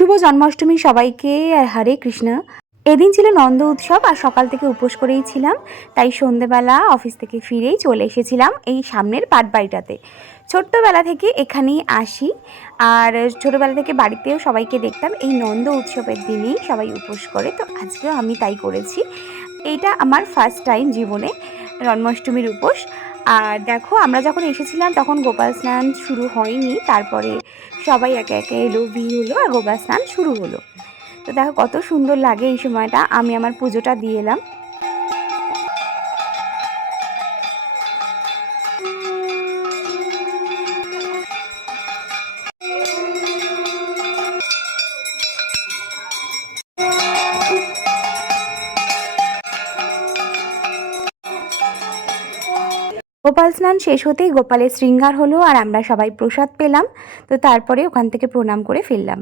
শুভ জন্মাষ্টমী সবাইকে। আর হরে কৃষ্ণ। এদিন ছিল নন্দ উৎসব আর সকাল থেকে উপোস করেই ছিলাম, তাই সন্ধেবেলা অফিস থেকে ফিরেই চলে এসেছিলাম এই সামনের পাটবাড়িটাতে। ছোট্টবেলা থেকে এখানেই আসি, আর ছোটোবেলা থেকে বাড়িতেও সবাইকে দেখতাম এই নন্দ উৎসবের দিনেই সবাই উপোস করে, তো আজকেও আমি তাই করেছি। এইটা আমার ফার্স্ট টাইম জীবনে জন্মাষ্টমীর উপোস। আর দেখো, আমরা যখন এসেছিলাম তখন গোপাল স্নান শুরু হয়নি, তারপরে সবাই একে একে এলো, ভিড় হলো আর গোপাল স্নান শুরু হলো। তো দেখো কত সুন্দর লাগে এই সময়টা। আমি আমার পুজোটা দিয়ে এলাম। গোপাল স্নান শেষ হতেই গোপালের শৃঙ্গার হলো আর আমরা সবাই প্রসাদ পেলাম। তো তারপরে ওখান থেকে প্রণাম করে ফিরলাম।